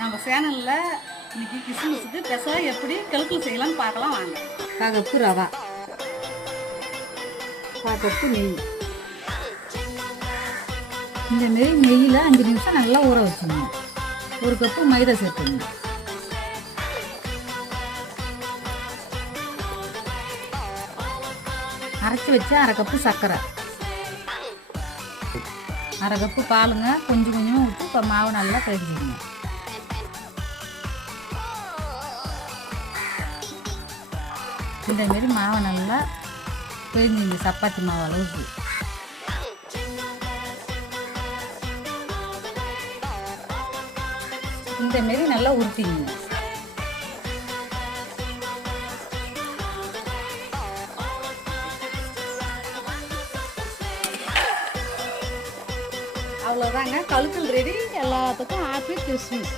நம்ம சேனலில் இன்னைக்கு கிறிஸ்மஸுக்கு பெசா எப்படி கழுத்தில் செய்யலாம்னு பார்க்கலாம் வாங்க. 1/4 கப்பு ரவா, 1/4 கப்பு நெய். இந்த மாரி நெய்யில் 5 நிமிஷம் நல்லா ஊற வச்சுக்கணும். 1 கப்பு மைதா சேர்த்துக்கணும். அரைச்சி வச்சு 1/2 கப்பு சர்க்கரை, 1/2 கப்பு பாலுங்க. கொஞ்சம் கொஞ்சமாக ஊற்றி இப்போ மாவு நல்லா கழிச்சிக்கணும். இந்தமாரி மாவை நல்லா பிழிஞ்சிங்க, சப்பாத்தி மாவு அளவுக்கு. இந்தமாரி நல்லா உருட்டிங்க. அவ்வளோதாங்க, கழுக்கல் ரெடி. எல்லாத்துக்கும் ஹாப்பி கிறிஸ்மஸ்.